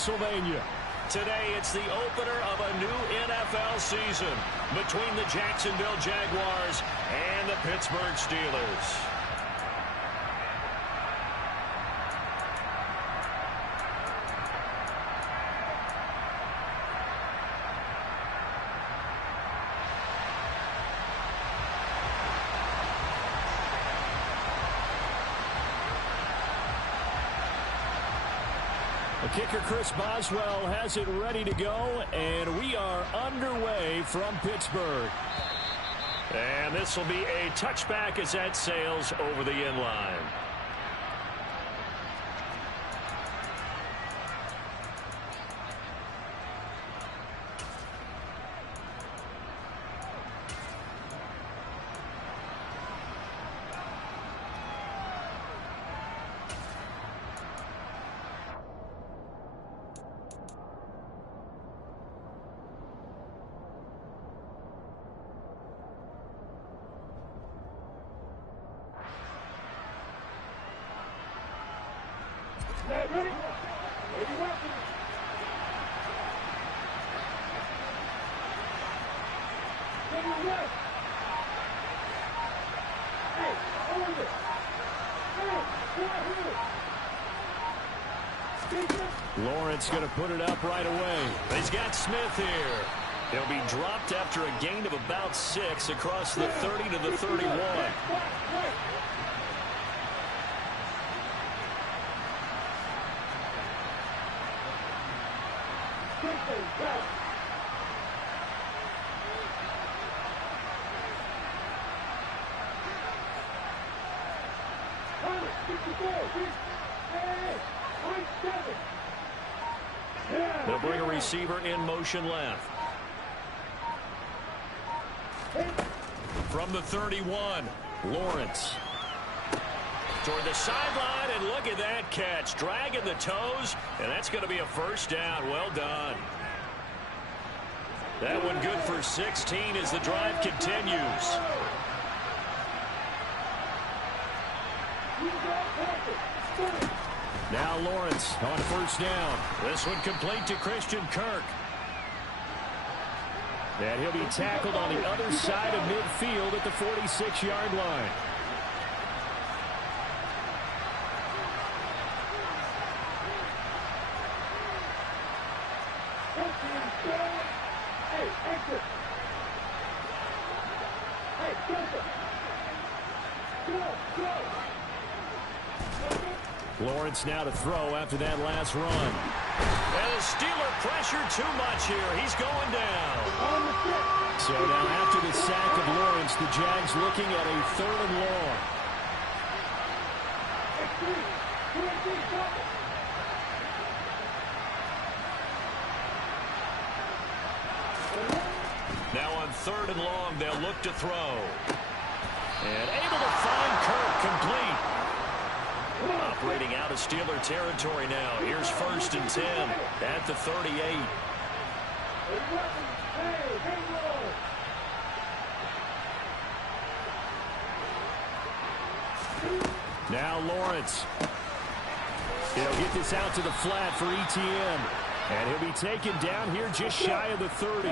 Pennsylvania. Today, it's the opener of a new NFL season between the Jacksonville Jaguars and the Pittsburgh Steelers. Kicker Chris Boswell has it ready to go, and we are underway from Pittsburgh. And this will be a touchback as that sails over the end line. Lawrence going to put it up right away. He's got Smith here. He'll be dropped after a gain of about 6 across the 30 to the 31. They'll bring a receiver in motion left. From the 31, Lawrence. Toward the sideline, and look at that catch. Dragging the toes, and that's going to be a first down. Well done. That one good for 16 as the drive continues. Now Lawrence on first down. This one complete to Christian Kirk. And he'll be tackled on the other side of midfield at the 46-yard line. Lawrence now to throw after that last run. And the Steeler pressure too much here. He's going down. So now after the sack of Lawrence, the Jags looking at a 3rd and long. Now on 3rd and long, they'll look to throw. And able to find Kirk complete. Operating out of Steeler territory now. Here's 1st and 10 at the 38. Now Lawrence. He'll get this out to the flat for ETN. And he'll be taken down here just shy of the 30.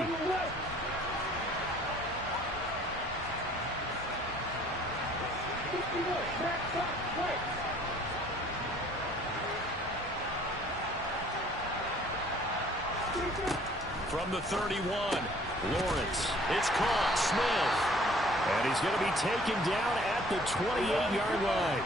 From the 31, Lawrence. It's caught. Smith. And he's going to be taken down at the 28-yard line.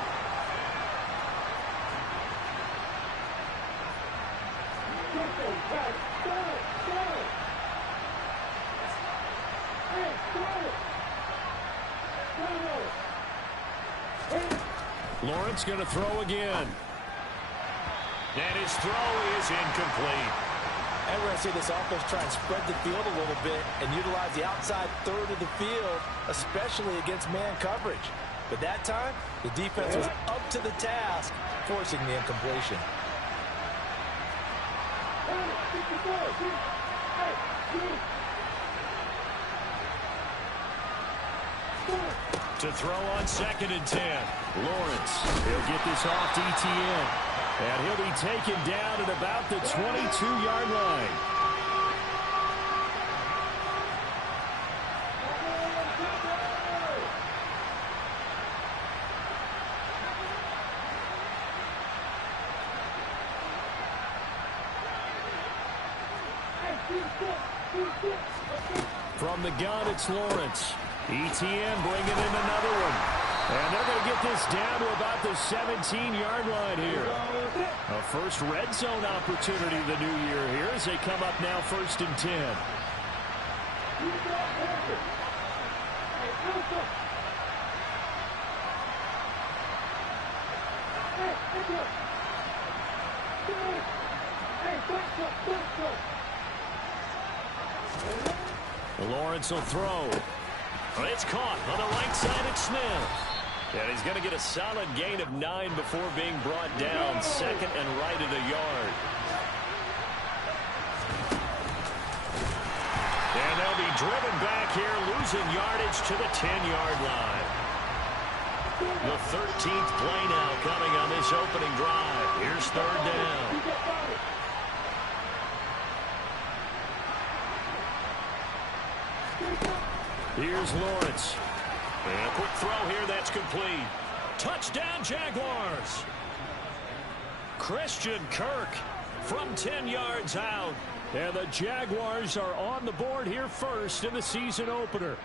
Lawrence going to throw again. And his throw is incomplete. And we're going to see this offense try and spread the field a little bit and utilize the outside 3rd of the field, especially against man coverage. But that time, the defense was up to the task, forcing the incompletion. To throw on 2nd and 10. Lawrence. He'll get this off to ETN. And he'll be taken down at about the 22-yard line. From the gun, it's Lawrence. ETN bringing in another one. And they're going to get this down to about the 17-yard line here. A first red zone opportunity of the new year here as they come up now 1st and 10. Lawrence will throw. It's caught on the right side at Smith. And he's going to get a solid gain of 9 before being brought down. 2nd and right at a yard. And they'll be driven back here, losing yardage to the 10-yard line. The 13th play now coming on this opening drive. Here's 3rd down. Here's Lawrence. And a quick throw here that's complete. Touchdown, Jaguars. Christian Kirk from 10 yards out. And the Jaguars are on the board here first in the season opener.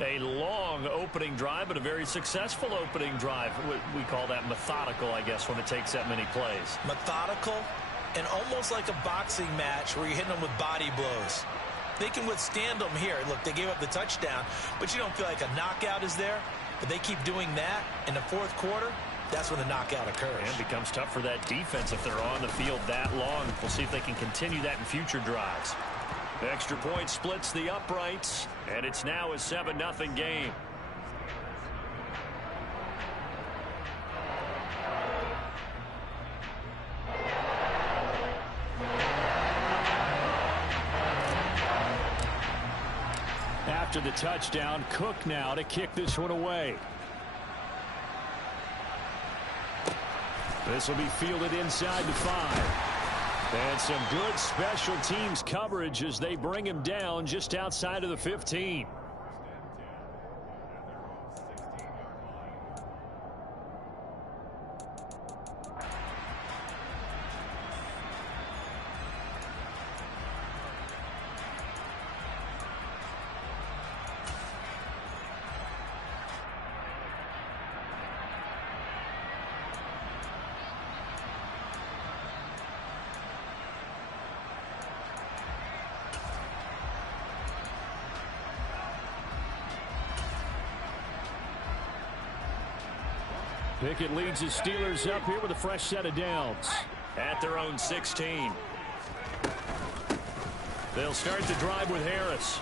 A long opening drive, but a very successful opening drive. We call that methodical, I guess, when it takes that many plays. Methodical and almost like a boxing match where you're hitting them with body blows. They can withstand them here. Look, they gave up the touchdown, but you don't feel like a knockout is there. But they keep doing that in the 4th quarter. That's when the knockout occurs. And it becomes tough for that defense if they're on the field that long. We'll see if they can continue that in future drives. The extra point splits the uprights, and it's now a 7-0 game. After the touchdown, Cook now to kick this one away. This will be fielded inside the 5. And some good special teams coverage as they bring him down just outside of the 15. Pickett leads the Steelers up here with a fresh set of downs. At their own 16. They'll start the drive with Harris.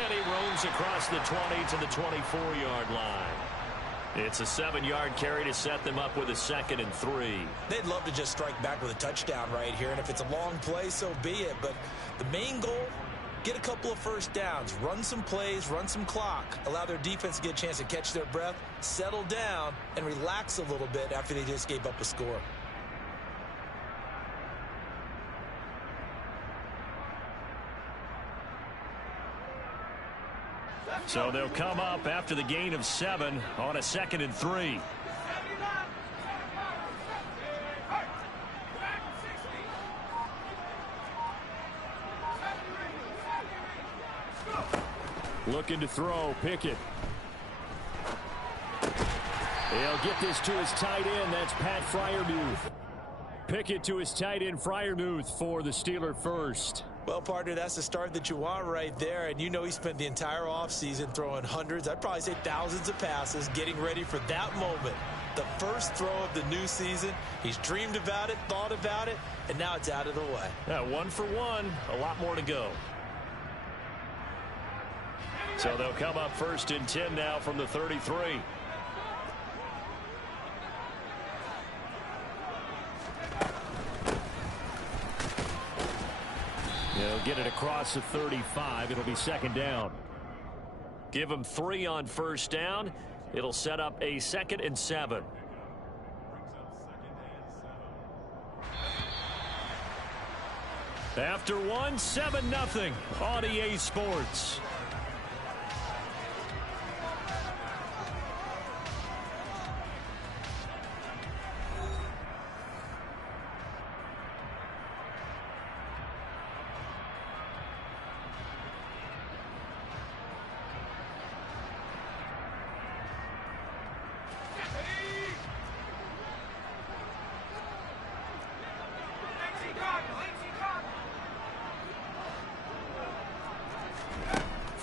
And he roams across the 20 to the 24-yard line. It's a 7-yard carry to set them up with a 2nd and 3. They'd love to just strike back with a touchdown right here. And if it's a long play, so be it. But the main goal, get a couple of first downs, run some plays, run some clock, allow their defense to get a chance to catch their breath, settle down, and relax a little bit after they just gave up a score. So they'll come up after the gain of 7 on a 2nd and 3. Looking to throw, Pickett. He'll get this to his tight end. That's Pat Freiermuth. Pickett to his tight end, Freiermuth, for the Steeler first. Well, partner, that's the start that you want right there. And you know he spent the entire offseason throwing hundreds, I'd probably say thousands of passes, getting ready for that moment. The first throw of the new season. He's dreamed about it, thought about it, and now it's out of the way. Yeah, 1 for 1. A lot more to go. So they'll come up 1st and 10 now from the 33. They'll get it across the 35. It'll be 2nd down. Give them 3 on 1st down. It'll set up a 2nd and 7. After one, 7-0 on EA Sports.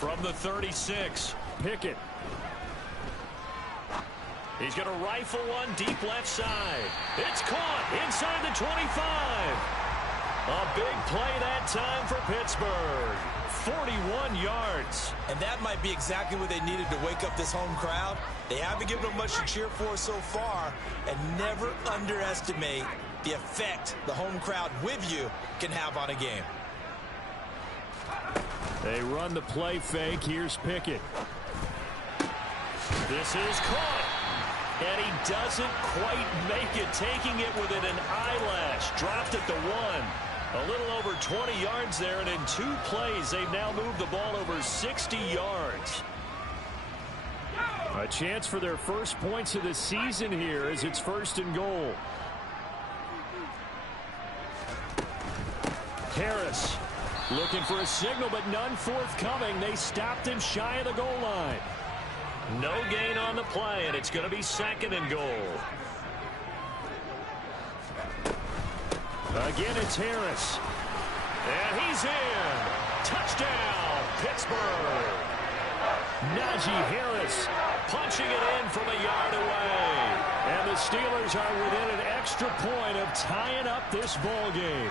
From the 36, Pickett. he's going to rifle one deep left side. It's caught inside the 25. A big play that time for Pittsburgh. 41 yards. And that might be exactly what they needed to wake up this home crowd. They haven't given them much to cheer for so far, and never underestimate the effect the home crowd with you can have on a game. They run the play fake. Here's Pickett. This is caught. And he doesn't quite make it, taking it within an eyelash. Dropped at the 1. A little over 20 yards there, and in 2 plays, they've now moved the ball over 60 yards. A chance for their first points of the season here as it's 1st and goal. Harris looking for a signal, but none forthcoming. They stopped him shy of the goal line. No gain on the play, and it's going to be 2nd and goal. Again, it's Harris. And he's in. Touchdown, Pittsburgh. Najee Harris Punching it in from a yard away. And the Steelers are within an extra point of tying up this ball game.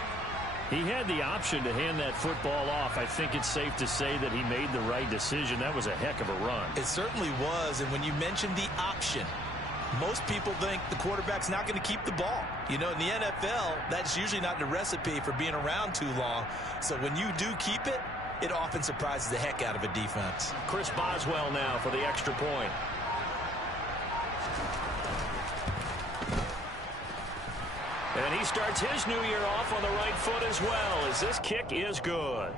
He had the option to hand that football off. I think it's safe to say that he made the right decision. That was a heck of a run. It certainly was, and when you mentioned the option, most people think the quarterback's not going to keep the ball. You know, in the NFL, that's usually not the recipe for being around too long. So when you do keep it, it often surprises the heck out of a defense. Chris Boswell now for the extra point. And he starts his new year off on the right foot as well, as this kick is good.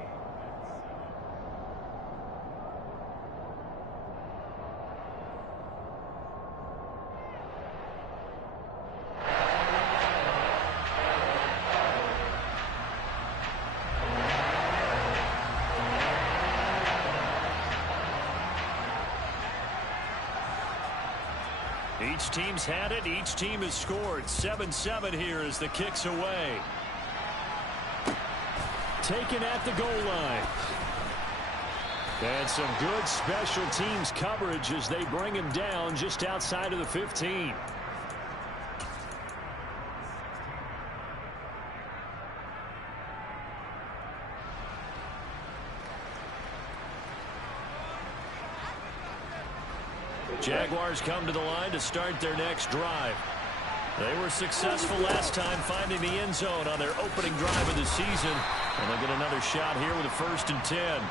Each team's had it. Each team has scored. 7-7 here as the kick's away. Taken at the goal line. And some good special teams coverage as they bring him down just outside of the 15. Jaguars come to the line to start their next drive. They were successful last time finding the end zone on their opening drive of the season. And they'll get another shot here with a 1st and 10.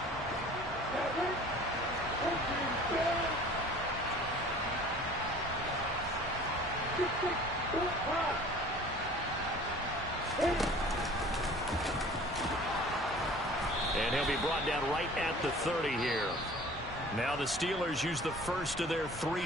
And he'll be brought down right at the 30 here. Now the Steelers use the first of their 3.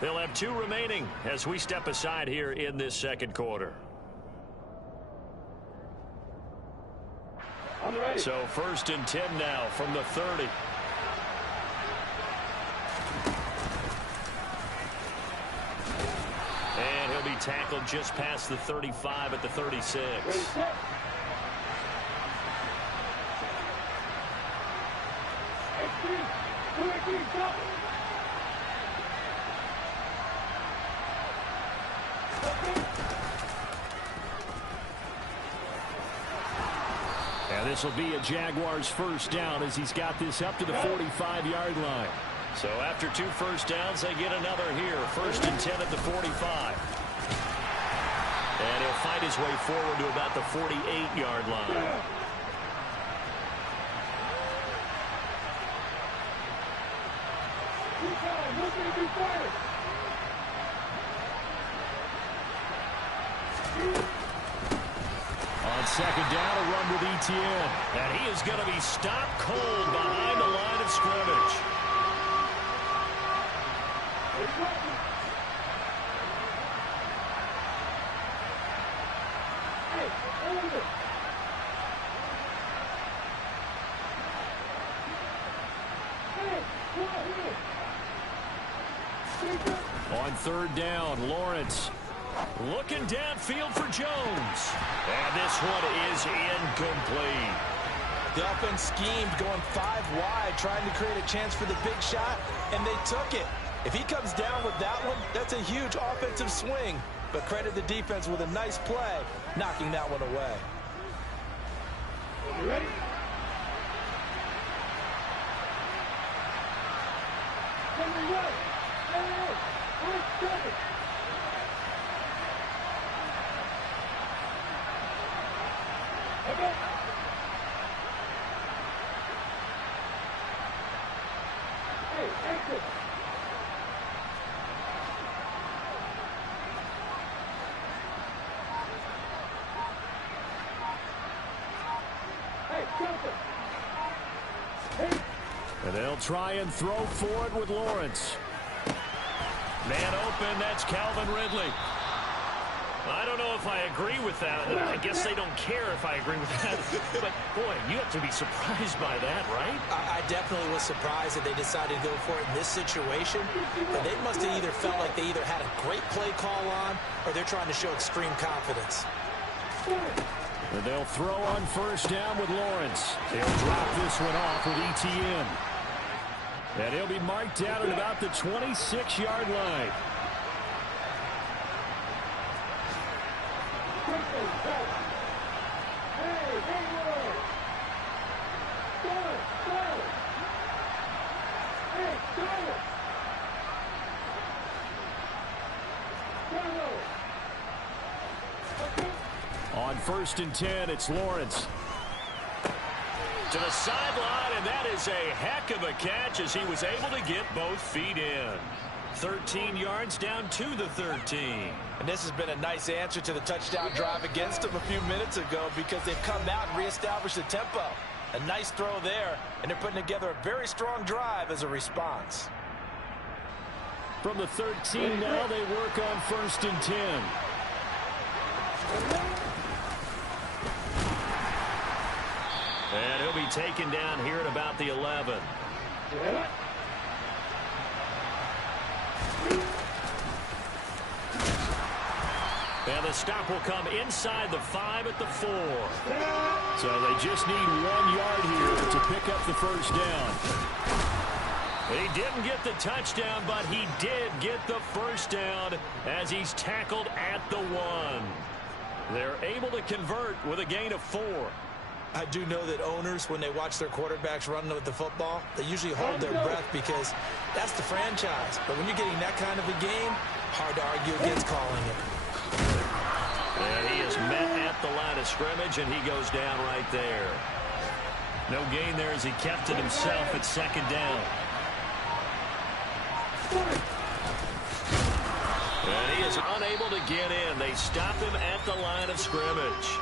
They'll have 2 remaining as we step aside here in this second quarter. So 1st and 10 now from the 30. And he'll be tackled just past the 35 at the 36. And this will be a Jaguars first down as he's got this up to the 45-yard line. So after 2 first downs, they get another here. 1st and 10 at the 45. And he'll fight his way forward to about the 48-yard line. On 2nd down, a run with ETN. And he is going to be stopped cold behind the line of scrimmage. On 3rd down, Lawrence. Looking downfield for Jones. And this one is incomplete. The offense schemed going 5 wide, trying to create a chance for the big shot, and they took it. If he comes down with that one, that's a huge offensive swing. But credit the defense with a nice play, knocking that one away. You ready? And they'll try and throw for it with Lawrence. Man open, that's Calvin Ridley. I don't know if I agree with that. I guess they don't care if I agree with that. But, boy, you have to be surprised by that, right? I definitely was surprised that they decided to go for it in this situation. But they must have either felt like they either had a great play call on or they're trying to show extreme confidence. And they'll throw on 1st down with Lawrence. They'll drop this one off with ETN. And he'll be marked down at about the 26-yard line. On 1st and 10, it's Lawrence. To the sideline, and that is a heck of a catch as he was able to get both feet in. 13 yards down to the 13. And this has been a nice answer to the touchdown drive against them a few minutes ago because they've come out and reestablished the tempo. A nice throw there, and they're putting together a very strong drive as a response. From the 13 now, they work on 1st and 10. And he'll be taken down here at about the 11. And the stop will come inside the 5 at the 4. So they just need 1 yard here to pick up the 1st down. He didn't get the touchdown, but he did get the 1st down as he's tackled at the 1. They're able to convert with a gain of 4. I do know that owners, when they watch their quarterbacks running with the football, they usually hold their breath because that's the franchise. But when you're getting that kind of a game, hard to argue against calling it. And he is met at the line of scrimmage, and he goes down right there. No gain there as he kept it himself at 2nd down. And he is unable to get in. They stop him at the line of scrimmage.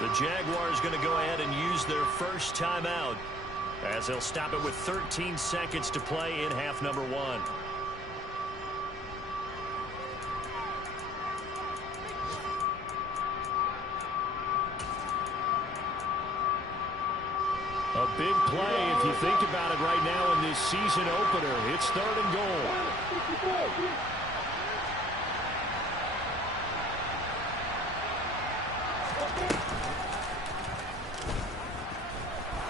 The Jaguars going to go ahead and use their first timeout as they'll stop it with 13 seconds to play in half number 1. A big play if you think about it right now in this season opener. It's 3rd and goal.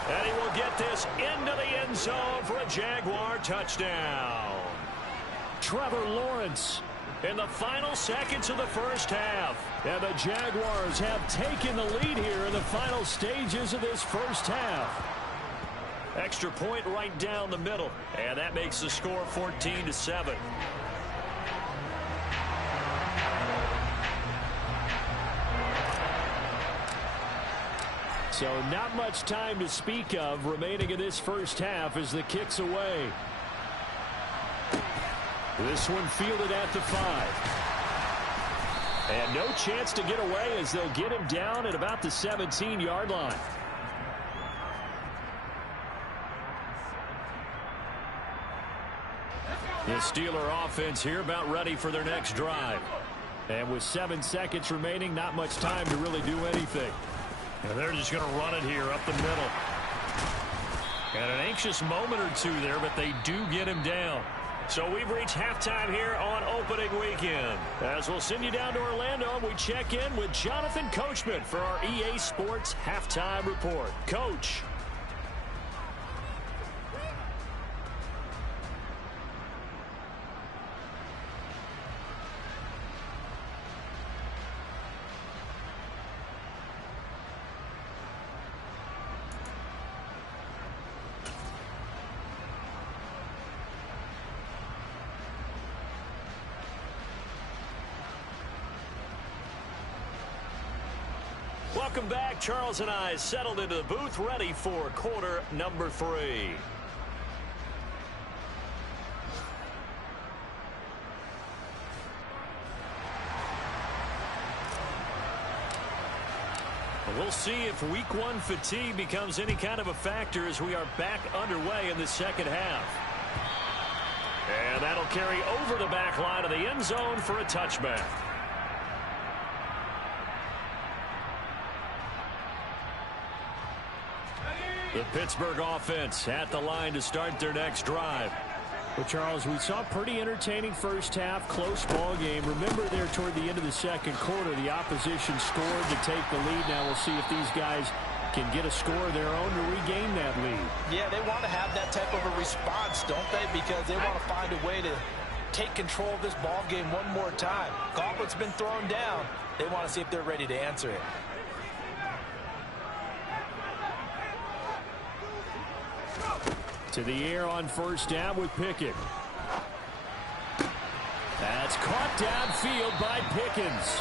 And he will get this into the end zone for a Jaguar touchdown. Trevor Lawrence in the final seconds of the first half. And the Jaguars have taken the lead here in the final stages of this first half. Extra point right down the middle. And that makes the score 14-7. So not much time to speak of remaining in this first half as the kick's away. This one fielded at the 5. And no chance to get away as they'll get him down at about the 17-yard line. The Steeler offense here about ready for their next drive. And with 7 seconds remaining, not much time to really do anything. And they're just going to run it here up the middle. And an anxious moment or two there, but they do get him down. So we've reached halftime here on opening weekend. As we'll send you down to Orlando, we check in with Jonathan Coachman for our EA Sports Halftime Report. Coach. Welcome back. Charles and I settled into the booth, ready for quarter number 3. We'll see if week 1 fatigue becomes any kind of a factor as we are back underway in the second half. And that'll carry over the back line of the end zone for a touchback. The Pittsburgh offense at the line to start their next drive. Well, Charles, we saw a pretty entertaining first half, close ball game. Remember there toward the end of the second quarter, the opposition scored to take the lead. Now we'll see if these guys can get a score of their own to regain that lead. Yeah, they want to have that type of a response, don't they? Because they want to find a way to take control of this ball game one more time. Gauntlet's been thrown down. They want to see if they're ready to answer it. To the air on first down with Pickett. That's caught downfield by Pickens.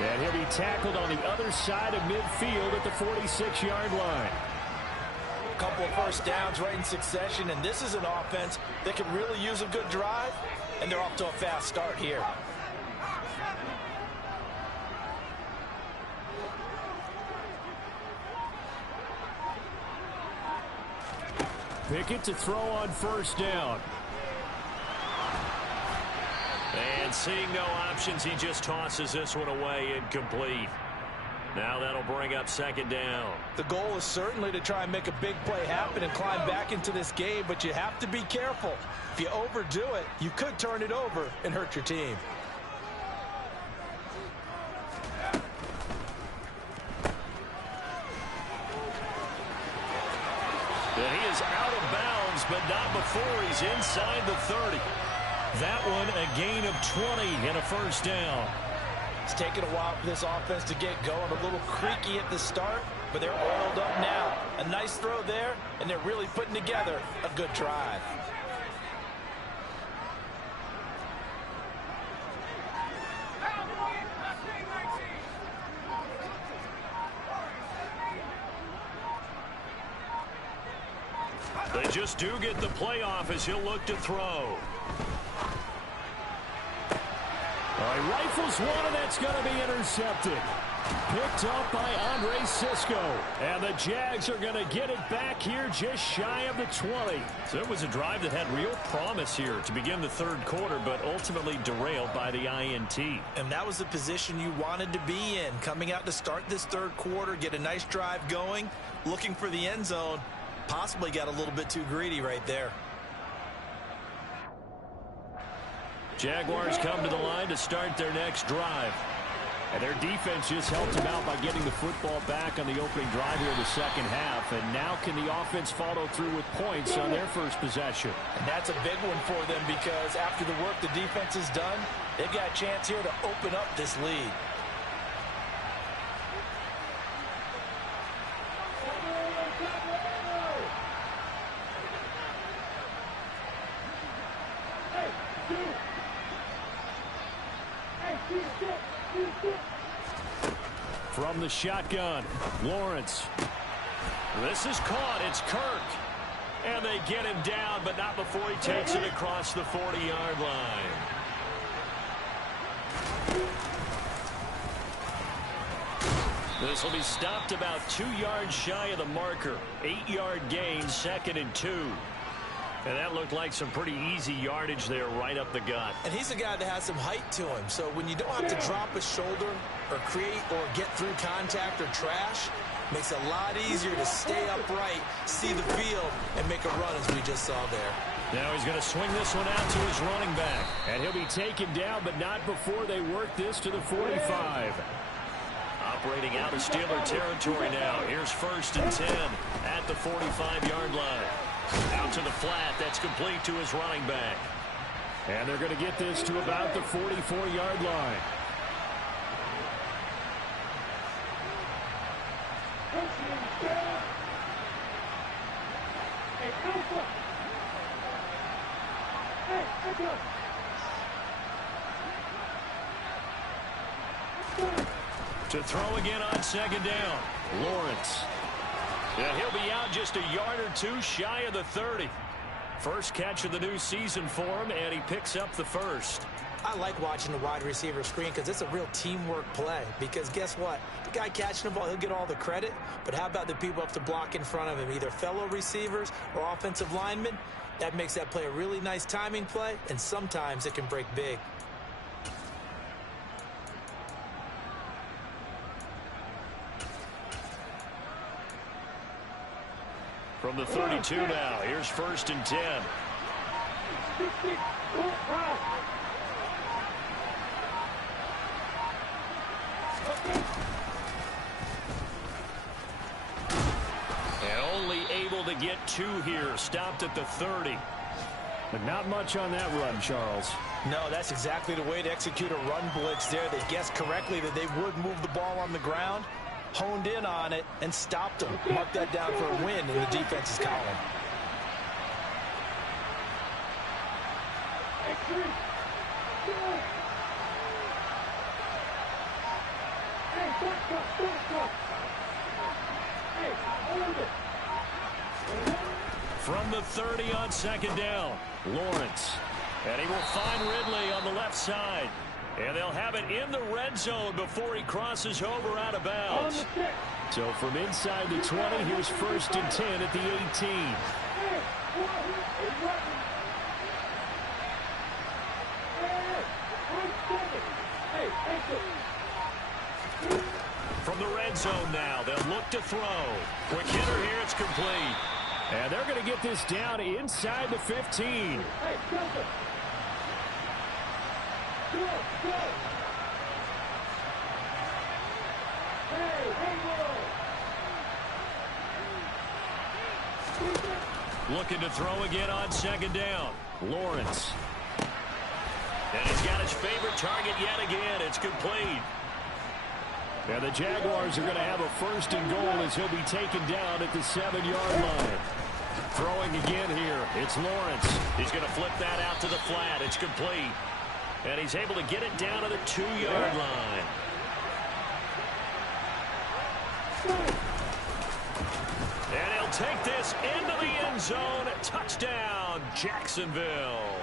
And he'll be tackled on the other side of midfield at the 46-yard line. A couple of first downs right in succession, and this is an offense that could really use a good drive, and they're off to a fast start here. Pickett to throw on first down. And seeing no options, he just tosses this one away, incomplete. Now that'll bring up second down. The goal is certainly to try and make a big play happen and climb back into this game, but you have to be careful. If you overdo it, you could turn it over and hurt your team. And he is out of bounds, but not before he's inside the 30. That one a gain of 20 and a first down. It's taken a while for this offense to get going. A little creaky at the start, but they're oiled up now. A nice throw there, and they're really putting together a good drive. They just do get the playoff as he'll look to throw. All right, rifles one, and that's going to be intercepted. Picked up by Andre Cisco. And the Jags are going to get it back here just shy of the 20. So it was a drive that had real promise here to begin the third quarter, but ultimately derailed by the INT. And that was the position you wanted to be in. Coming out to start this third quarter, get a nice drive going, looking for the end zone. Possibly got a little bit too greedy right there. Jaguars come to the line to start their next drive. And their defense just helped them out by getting the football back on the opening drive here in the second half. And now can the offense follow through with points on their first possession? And that's a big one for them because after the work the defense has done, they've got a chance here to open up this lead. From the shotgun, Lawrence. This is caught. It's Kirk. And they get him down, but not before he takes it across the 40-yard line. This will be stopped about 2 yards shy of the marker. 8-yard gain, 2nd and 2. And that looked like some pretty easy yardage there right up the gut. And he's a guy that has some height to him. So when you don't have to drop a shoulder or create or get through contact or trash, makes it a lot easier to stay upright, see the field, and make a run as we just saw there. Now he's going to swing this one out to his running back. And he'll be taken down, but not before they work this to the 45. Operating out of Steeler territory now. Here's 1st and 10 at the 45-yard line. Out to the flat. That's complete to his running back. And they're going to get this to about the 44-yard line. To throw again on 2nd down. Lawrence. Yeah, he'll be out just a yard or two shy of the 30. First catch of the new season for him, and he picks up the first. I like watching the wide receiver screen because it's a real teamwork play. Because guess what? The guy catching the ball, he'll get all the credit. But how about the people up to block in front of him, either fellow receivers or offensive linemen? That makes that play a really nice timing play, and sometimes it can break big. From the 32 now, here's 1st and 10. And only able to get 2 here, stopped at the 30. But not much on that run, Charles. No, that's exactly the way to execute a run blitz there. They guessed correctly that they would move the ball on the ground, honed in on it, and stopped them. Mark that down for a win in the defense's column. From the 30 on 2nd down, Lawrence. And he will find Ridley on the left side. And they'll have it in the red zone before he crosses over out of bounds. So from inside the 20, here's 1st and 10 at the 18. From the red zone now, they'll look to throw. Quick hitter here, it's complete. And they're going to get this down inside the 15. Looking to throw again on 2nd down. Lawrence. And he's got his favorite target yet again. It's complete. And the Jaguars are going to have a 1st and goal as he'll be taken down at the 7-yard line. Throwing again here. It's Lawrence. He's going to flip that out to the flat. It's complete. And he's able to get it down to the 2-yard line. And he'll take this into the end zone. Touchdown, Jacksonville.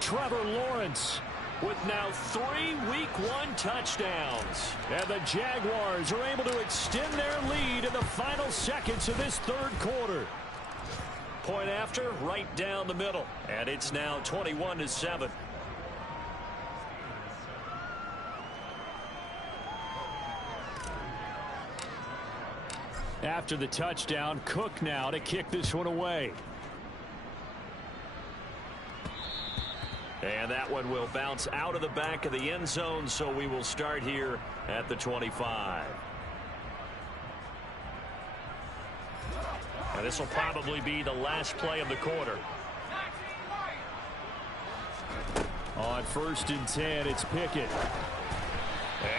Trevor Lawrence with now 3 Week 1 touchdowns. And the Jaguars are able to extend their lead in the final seconds of this 3rd quarter. Point after, right down the middle. And it's now 21-7. After the touchdown, Cook now to kick this one away. And that one will bounce out of the back of the end zone, so we will start here at the 25. And this will probably be the last play of the quarter. On 1st and 10, it's Pickett.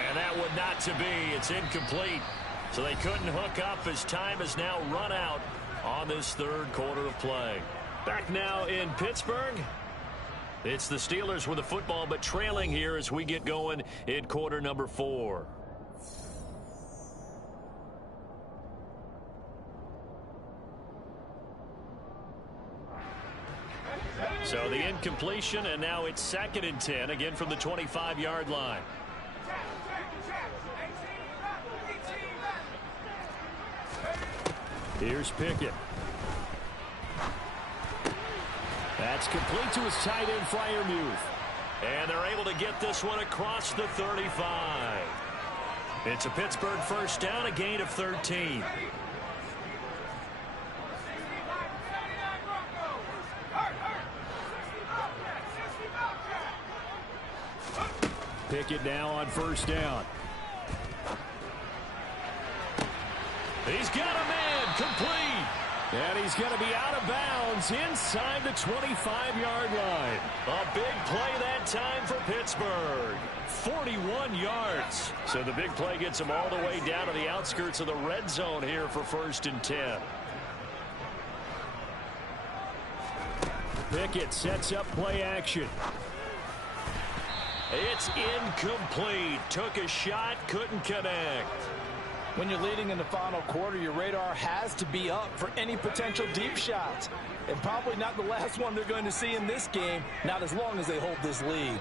And that would not to be. It's incomplete. So they couldn't hook up as time has now run out on this 3rd quarter of play. Back now in Pittsburgh. It's the Steelers with the football, but trailing here as we get going in quarter number 4. So the incompletion, and now it's 2nd and 10, again from the 25-yard line. Here's Pickett. That's complete to his tight end, Freiermuth. And they're able to get this one across the 35. It's a Pittsburgh first down, a gain of 13. Pickett now on 1st down. He's got a man, complete. And he's going to be out of bounds inside the 25-yard line. A big play that time for Pittsburgh. 41 yards. So the big play gets him all the way down to the outskirts of the red zone here for 1st and 10. Pickett sets up play action. It's incomplete. Took a shot, couldn't connect. When you're leading in the final quarter, your radar has to be up for any potential deep shots. And probably not the last one they're going to see in this game, not as long as they hold this lead.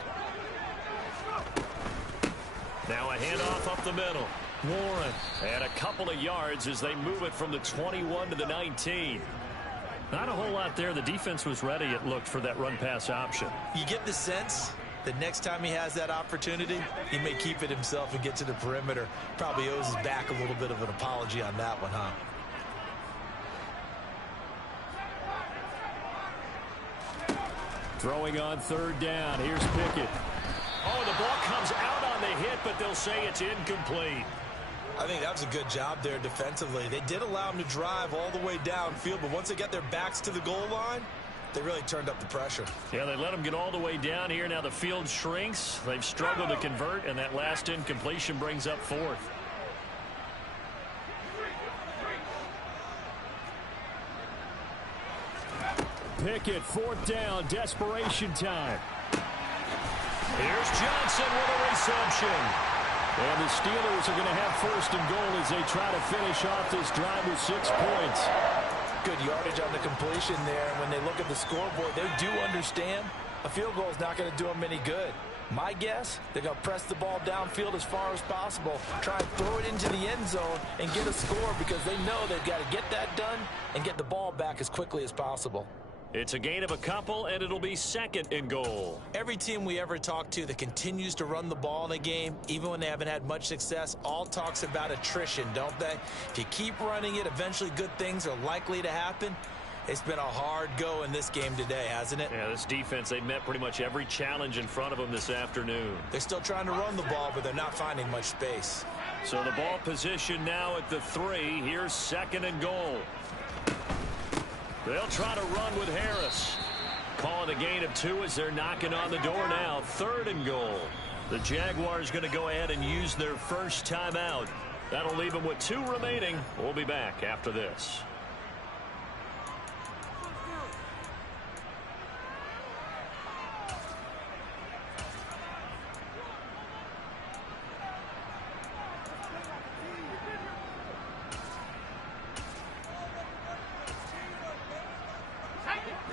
Now a handoff up the middle. Warren. And a couple of yards as they move it from the 21 to the 19. Not a whole lot there. The defense was ready, it looked, for that run-pass option. You get the sense that next time he has that opportunity, he may keep it himself and get to the perimeter. Probably owes his back a little bit of an apology on that one, huh? Throwing on 3rd down. Here's Pickett. Oh, the ball comes out on the hit, but they'll say it's incomplete. I think that was a good job there defensively. They did allow him to drive all the way downfield, but once they get their backs to the goal line, they really turned up the pressure. Yeah, they let them get all the way down here. Now the field shrinks. They've struggled to convert, and that last incompletion brings up 4th. Pickett, 4th down, desperation time. Here's Johnson with a reception. And the Steelers are going to have 1st and goal as they try to finish off this drive with 6 points. Good yardage on the completion there. And when they look at the scoreboard, they do understand a field goal is not going to do them any good. My guess, they're going to press the ball downfield as far as possible, try and throw it into the end zone and get a score because they know they've got to get that done and get the ball back as quickly as possible. It's a gain of a couple, and it'll be 2nd and goal. Every team we ever talk to that continues to run the ball in a game, even when they haven't had much success, all talks about attrition, don't they? If you keep running it, eventually good things are likely to happen. It's been a hard go in this game today, hasn't it? Yeah, this defense, they met pretty much every challenge in front of them this afternoon. They're still trying to run the ball, but they're not finding much space. So the ball position now at the 3. Here's 2nd and goal. They'll try to run with Harris. Calling a gain of 2 as they're knocking on the door now. 3rd and goal. The Jaguars going to go ahead and use their first timeout. That'll leave them with 2 remaining. We'll be back after this.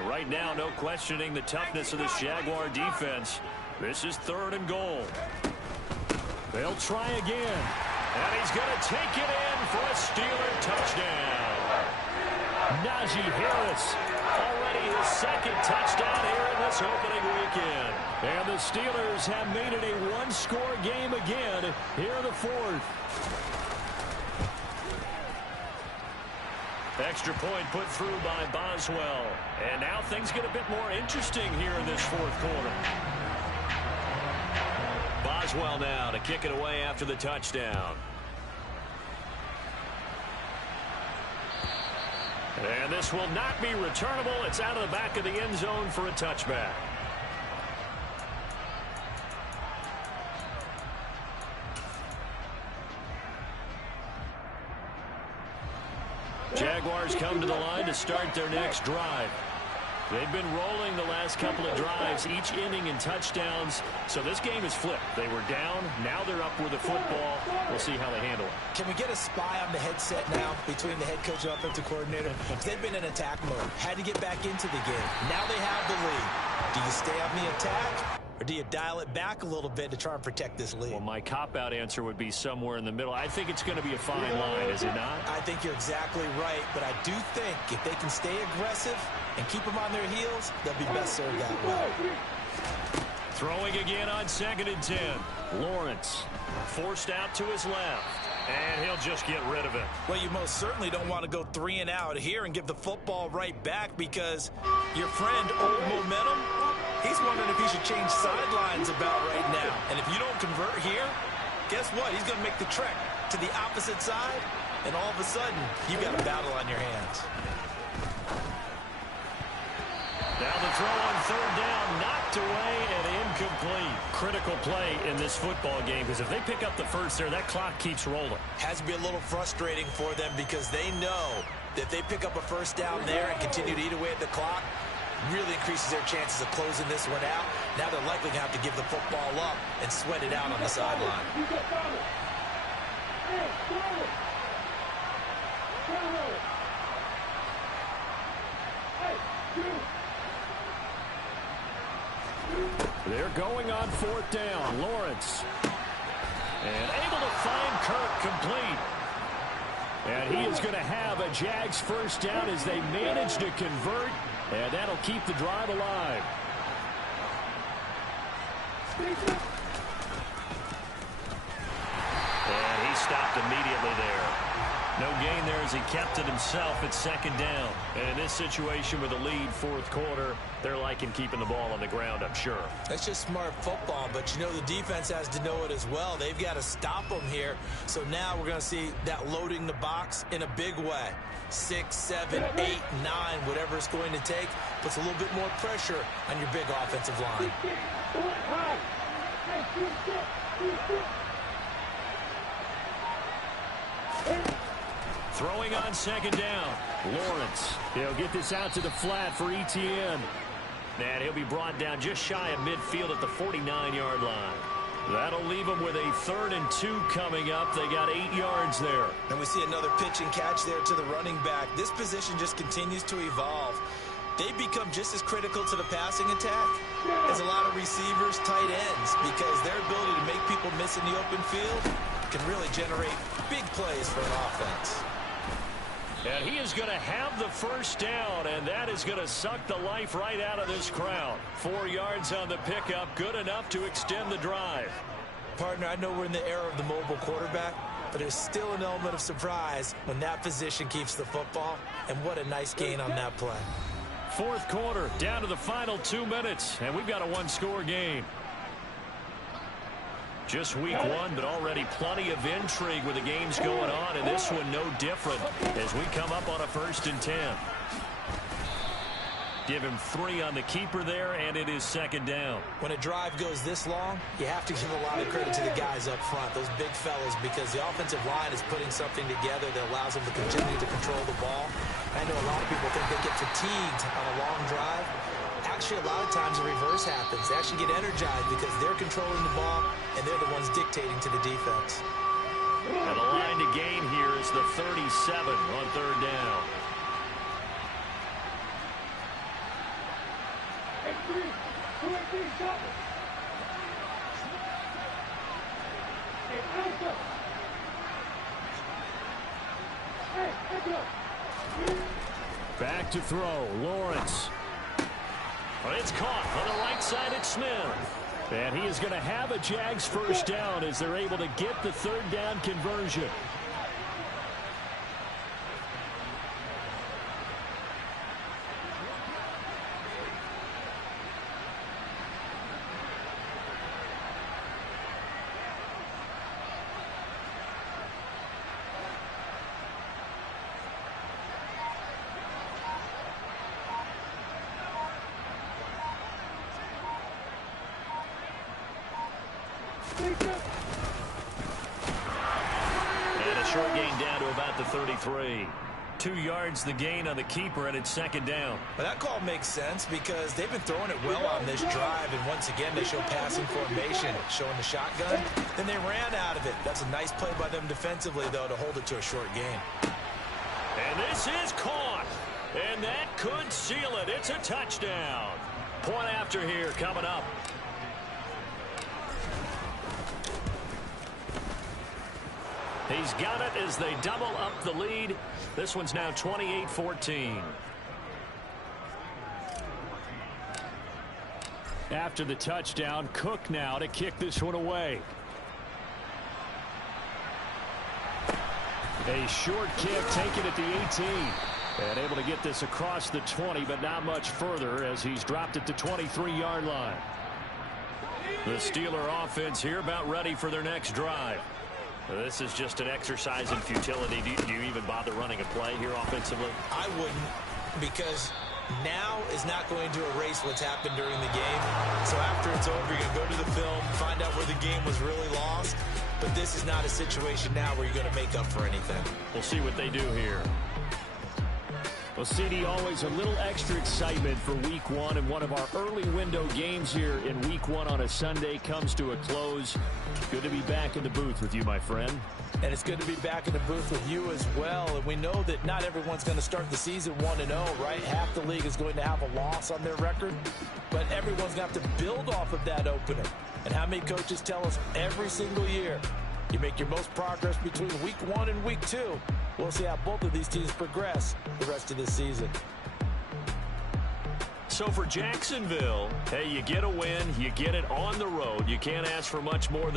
Right now, no questioning the toughness of this Jaguar defense. This is 3rd and goal. They'll try again. And he's going to take it in for a Steeler touchdown. Najee Harris. Already his 2nd touchdown here in this opening weekend. And the Steelers have made it a 1-score game again here in the 4th. Extra point put through by Boswell. And now things get a bit more interesting here in this fourth quarter. Boswell now to kick it away after the touchdown. And this will not be returnable. It's out of the back of the end zone for a touchback. Jaguars come to the line to start their next drive. They've been rolling the last couple of drives, each inning in touchdowns. So this game is flipped. They were down. Now they're up with the football. We'll see how they handle it. Can we get a spy on the headset now between the head coach and offensive coordinator? They've been in attack mode. Had to get back into the game. Now they have the lead. Do you stay on the attack, or do you dial it back a little bit to try and protect this lead? Well, my cop-out answer would be somewhere in the middle. I think it's going to be a fine line, is it not? I think you're exactly right, but I do think if they can stay aggressive and keep them on their heels, they'll be best served that way. Throwing again on 2nd and 10. Lawrence forced out to his left, and he'll just get rid of it. Well, you most certainly don't want to go 3 and out here and give the football right back, because your friend, Old Momentum, he's wondering if he should change sidelines about right now. And if you don't convert here, guess what? He's going to make the trek to the opposite side, and all of a sudden, you've got a battle on your hands. Now the throw on 3rd down, knocked away and incomplete. Critical play in this football game, because if they pick up the first there, that clock keeps rolling. Has to be a little frustrating for them, because they know that if they pick up a first down there and continue to eat away at the clock, really increases their chances of closing this one out. Now they're likely going to have to give the football up and sweat it out on the sideline. They're going on 4th down. Lawrence. And able to find Kirk complete. And he is going to have a Jags first down as they manage to convert. And that'll keep the drive alive. And he stopped immediately there. No gain there as he kept it himself at 2nd down. And in this situation with a lead 4th quarter, they're liking keeping the ball on the ground, I'm sure. That's just smart football, but you know the defense has to know it as well. They've got to stop them here. So now we're going to see that loading the box in a big way. 6, 7, 8, 9, whatever it's going to take, puts a little bit more pressure on your big offensive line. Throwing on 2nd down. Lawrence. He'll get this out to the flat for ETN. And he'll be brought down just shy of midfield at the 49-yard line. That'll leave them with a 3rd and 2 coming up. They got 8 yards there. And we see another pitch and catch there to the running back. This position just continues to evolve. They become just as critical to the passing attack as a lot of receivers, tight ends, because their ability to make people miss in the open field can really generate big plays for an offense. And he is going to have the first down, and that is going to suck the life right out of this crowd. 4 yards on the pickup, good enough to extend the drive. Partner, I know we're in the era of the mobile quarterback, but there's still an element of surprise when that position keeps the football, and what a nice gain on that play. 4th quarter, down to the final 2 minutes, and we've got a 1-score game. Just week 1, but already plenty of intrigue with the games going on, and this one no different as we come up on a 1st and 10. Give him 3 on the keeper there, and it is 2nd down. When a drive goes this long, you have to give a lot of credit to the guys up front, those big fellas, because the offensive line is putting something together that allows them to continue to control the ball. I know a lot of people think they get fatigued on a long drive. Actually, a lot of times the reverse happens. They actually get energized because they're controlling the ball, and they're the ones dictating to the defense. And the line to gain here is the 37 on 3rd down. Back to throw. Lawrence. Well, it's caught on the right side at Smith. And he is going to have a Jags first down as they're able to get the 3rd down conversion. short gain down to about the 33. 2 yards the gain on the keeper, and it's second down. Well, that call makes sense because they've been throwing it well on this drive, and once again they show passing formation, showing the shotgun. Then they ran out of it. That's a nice play by them defensively, though, to hold it to a short gain. And this is caught, and that could seal it. It's a touchdown. Point after here coming up. He's got it as they double up the lead. This one's now 28-14. After the touchdown, Cook now to kick this one away. A short kick taken at the 18. And able to get this across the 20, but not much further as he's dropped it to 23-yard line. The Steeler offense here about ready for their next drive. This is just an exercise in futility. Do you even bother running a play here offensively? I wouldn't, because now is not going to erase what's happened during the game. So after it's over, you're going to go to the film, find out where the game was really lost. But this is not a situation now where you're going to make up for anything. We'll see what they do here. Well, CD, always a little extra excitement for Week 1, and one of our early window games here in Week 1 on a Sunday comes to a close. Good to be back in the booth with you, my friend. And it's good to be back in the booth with you as well. And we know that not everyone's going to start the season 1-0, right? Half the league is going to have a loss on their record, but everyone's going to have to build off of that opener. And how many coaches tell us every single year, you make your most progress between Week 1 and Week 2. We'll see how both of these teams progress the rest of this season. So for Jacksonville, hey, you get a win, you get it on the road. You can't ask for much more than